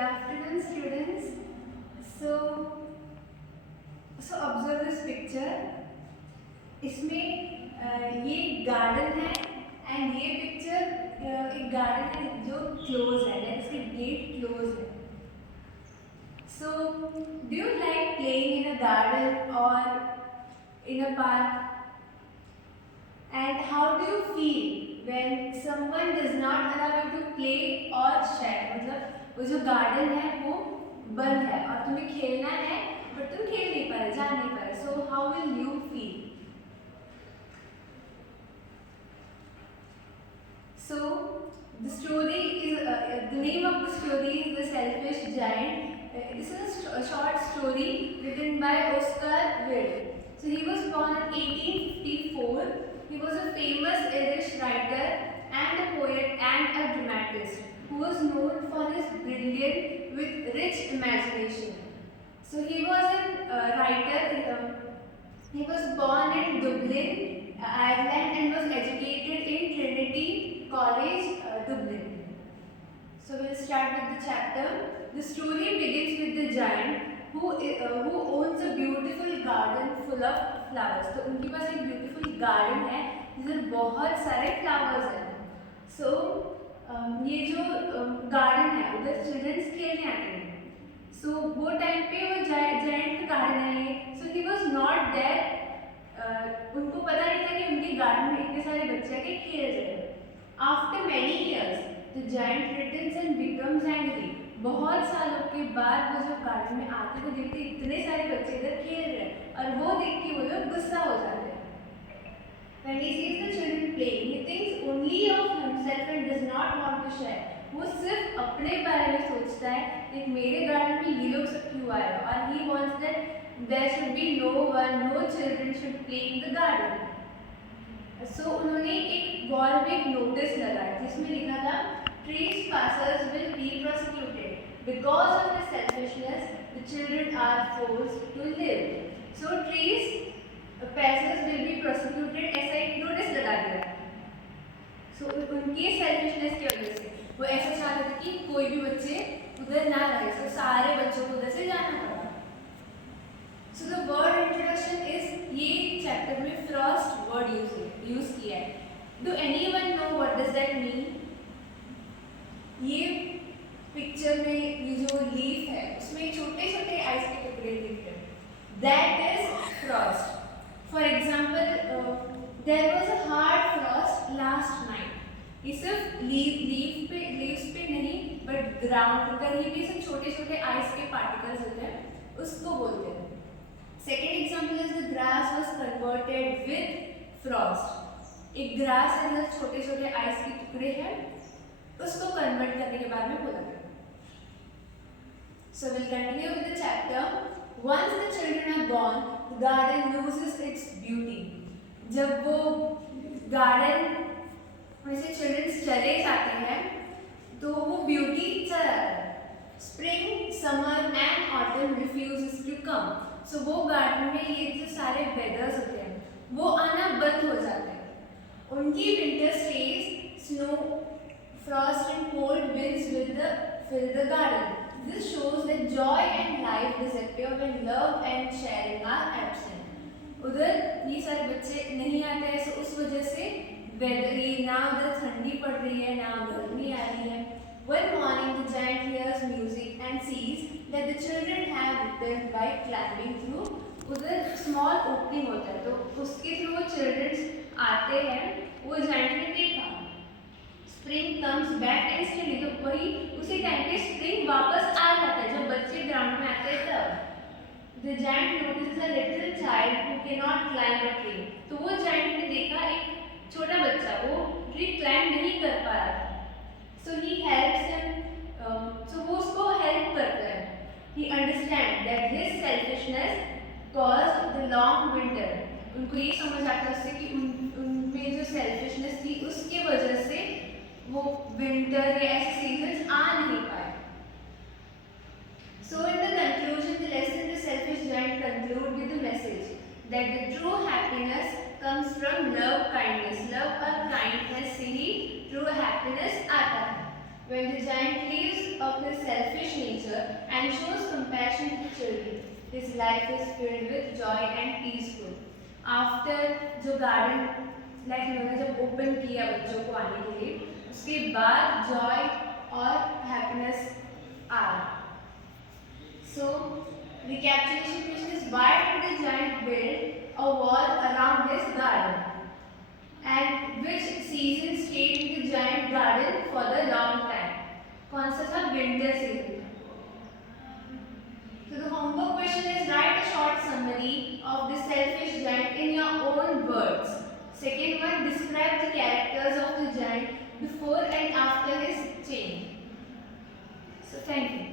afternoon, students. So, observe this picture. इसमें ये garden है एंड ये पिक्चर एक गार्डन है जो क्लोज है, लाइक इसके गेट क्लोज है. So, do you like playing in a garden or in a park? And how do you feel when someone does not allow you to play or share? मतलब वो जो garden है वो बंद है और तुम्हें खेलना है बट तुम खेल नहीं पा रहे, जा नहीं पा रहे. So how will you feel? So the story is the name of the story is The Selfish Giant. This is a short story written by Oscar Wilde. So he was born in 1854. He was a famous Irish writer and a poet and a dramatist who was known for his brilliant with rich imagination. So he was a writer. He was born in Dublin, Ireland, and was educated in Trinity College, Dublin. So we'll start with the chapter. The story begins with the giant who owns a beautiful garden full of flowers. तो उनके पास एक beautiful garden है जिसमें बहुत सारे flowers हैं. So ये जो garden है उधर children खेलने आते हैं. So वो टाइम पे वो giant का garden है ये. So he was not there. उनको पता नहीं था कि उनके garden में इतने सारे बच्चे आके खेल रहे हैं. After many years, the giant returns and becomes angry. बहुत सालों के बाद वो जब गार्डन में आते तो देखते इतने सारे बच्चे इधर खेल रहे हैं और वो देख के वो लोग गुस्सा हो जाते हैं. When he sees the children playing, he thinks only of himself and does not want to share. वो सिर्फ अपने बारे में सोचता है कि मेरे गार्डन में ये लोग सब क्यों आए हैं और he wants that there should be no one, no children should play in the garden. So उन्होंने एक वॉल में एक नोटिस लगाया जिसमें लिखा था Trespassers will be prosecuted. Because of the selfishness, the children are forced to live. So trespassers will be prosecuted. ऐसा एक नोटिस लगा दिया. So उनके selfishness की वजह से वो ऐसा चाहते थे कि कोई भी बच्चे उधर ना रहे. So सारे बच्चों को उधर से जाना पड़ा. So the word introduction is ये चैप्टर में frost word यूज किया है. Do anyone know what does that mean? ये पिक्चर में ये जो लीफ है उसमें छोटे छोटे आइस के टुकड़े दिख रहे हैं. That is frost. For example there was a hard frost last night. ये सिर्फ लीव्स पे नहीं बट ग्राउंड कहीं भी सब छोटे छोटे आइस के पार्टिकल्स होते हैं उसको बोलते हैं. Second example is the grass was converted with Frost. एक ग्रास है छोटे छोटे आइस के टुकड़े हैं उसको कन्वर्ट करने के बाद में बोला गया. So we'll continue with the chapter. Once the children are gone, the garden loses its beauty. जब वो गार्डन में से चिल्ड्रन चले जाते हैं तो वो ब्यूटी चला जाता है. Spring, summer and autumn refuses to come. So वो गार्डन में ये जो सारे वेदर्स होते हैं वो आना बंद हो जाते हैं. उनकी winter stage, snow, frost and cold winds fill the garden. This shows that joy and life disappear when love and sharing are absent. उधर ये सारे बच्चे नहीं आते हैं so उस वजह से वेदर ये ना उधर ठंडी पड़ रही है ना गर्मी आ रही है. One morning the giant hears music and sees that the children have returned by climbing through. उधर small opening होता है तो उसके थ्रू वो children आते हैं. वो giant ने देखा स्प्रिंग कम्स बैक इंस्टेंटली. तो वही उसी टाइम पे स्प्रिंग वापस आ जाता है जब बच्चे ग्राउंड में आते हैं तब. The giant notices a little child who can not climb a tree. तो वो जायंट ने देखा एक छोटा बच्चा वो ट्री क्लाइंब नहीं कर पा रहा था. सो ही हेल्प्स हिम. सो वो उसको हेल्प करता है. ही understand that his selfishness caused the long winter. उनको ये समझ आता है उससे कि उनमें जो सेल्फिशनेस थी उसके वजह से वो विंटर या ऐसे सीजन्स आ नहीं पाए. So in the conclusion, the lesson the selfish giant conclude with the message that the true happiness comes from love, kindness. Love और kindness से ही true happiness आता है. When the giant leaves of his selfish nature nature and shows compassion to children. His life is filled with joy and peaceful. After जो garden उन्होंने जब open किया बच्चों को आने के लिए, उसके बाद joy और happiness आया. So recapitulation question is, why did the giant build a wall around his garden? And which season stayed in the giant garden for the long time? कौन सा था? Winter season. So the homework question is, write a short summary of the selfish giant in your own words. Second one, describe the characters of the giant before and after his change. So thank you.